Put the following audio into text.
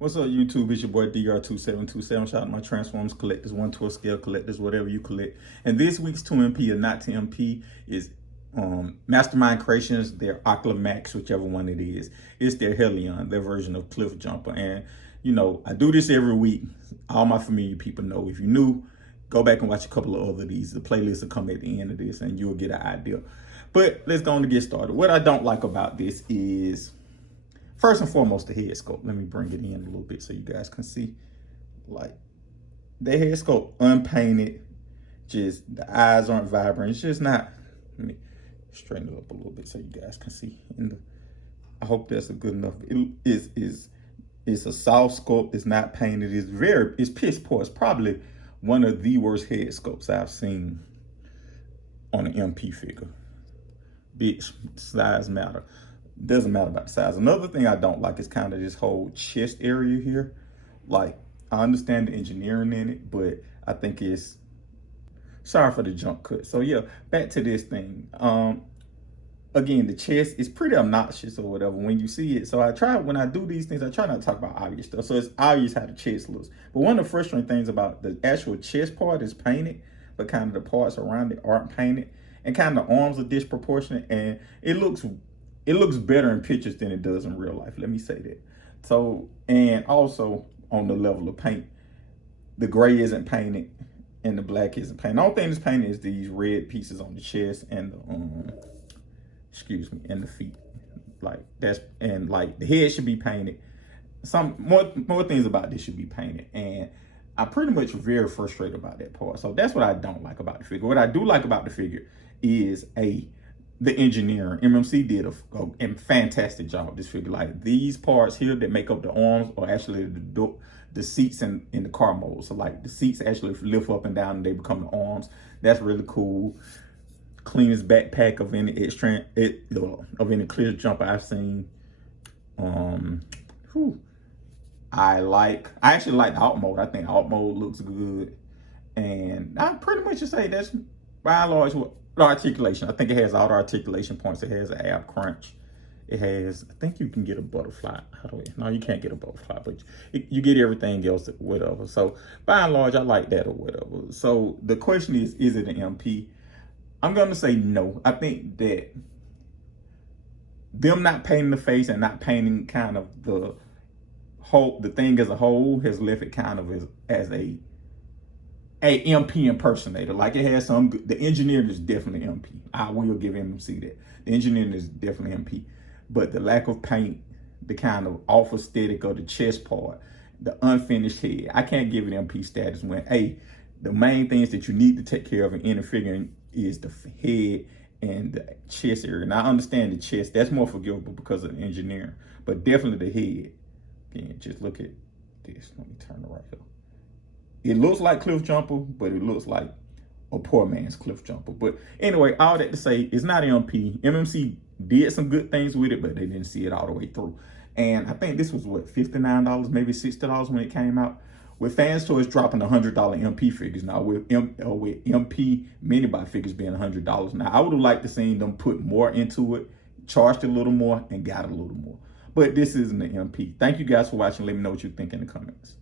What's up, YouTube? It's your boy DR2727. Shout out to my Transformers collectors, 1/12 scale collectors, whatever you collect. And this week's 2MP or not 2MP is Mastermind Creations, their Ocular Max, whichever one it is. It's their Hellion, their version of Cliffjumper. And, you know, I do this every week. All my familiar people know. If you're new, go back and watch a couple of other of these. The playlist will come at the end of this and you'll get an idea. But let's go on to get started. What I don't like about this is, first and foremost, the head sculpt. Let me bring it in a little bit so you guys can see. Like, the head sculpt unpainted, just the eyes aren't vibrant. It's just not. Let me straighten it up a little bit so you guys can see. I hope that's a good enough. It's a soft sculpt. It's not painted. It's piss poor. It's probably one of the worst head sculpts I've seen on an MP figure. Bitch, size matter. Doesn't matter about the size. Another thing I don't like is kind of this whole chest area here. Like, I understand the engineering in it, but I think it's, sorry for the jump cut. So yeah, back to this thing. Again, the chest is pretty obnoxious or whatever when you see it. So when I do these things, I try not to talk about obvious stuff. So it's obvious how the chest looks. But one of the frustrating things about the actual chest part is painted, but kind of the parts around it aren't painted. And kind of the arms are disproportionate, and it looks better in pictures than it does in real life. Let me say that. So, and also on the level of paint, the gray isn't painted and the black isn't painted. The only thing that's painted is these red pieces on the chest and the, and the feet. Like like the head should be painted. Some more things about this should be painted. And I'm pretty much very frustrated about that part. So that's what I don't like about the figure. What I do like about the figure is the engineering. MMC did a fantastic job with this figure. Like, these parts here that make up the arms are actually the seats in the car mode. So like the seats actually lift up and down and they become the arms. That's really cool. Cleanest backpack of any Cliffjumper I've seen. I actually like the alt mode. I think alt mode looks good. And I pretty much just say that's by and large what the articulation. I think it has all the articulation points. It has an ab crunch. It has, I think you can get a butterfly. No, you can't get a butterfly, but you get everything else, whatever. So by and large, I like that or whatever. So the question is it an MP? I'm going to say no. I think that them not painting the face and not painting kind of the thing as a whole has left it kind of as a MP impersonator. Like, it has some good, the engineering is definitely MP. I will give MMC that. The engineering is definitely MP. But the lack of paint, the kind of off aesthetic of the chest part, the unfinished head, I can't give it MP status when, the main things that you need to take care of in any figure is the head and the chest area. And I understand the chest, that's more forgivable because of the engineering, but definitely the head. Again, just look at this. Let me turn it right here. It looks like Cliffjumper, but it looks like a poor man's Cliffjumper. But anyway, all that to say, it's not MP. MMC did some good things with it, but they didn't see it all the way through. And I think this was, what, $59, maybe $60 when it came out. With Fans Toys dropping $100 MP figures now, with MP mini-buy figures being $100. Now, I would have liked to seen them put more into it, charged a little more, and got a little more. But this isn't an MP. Thank you guys for watching. Let me know what you think in the comments.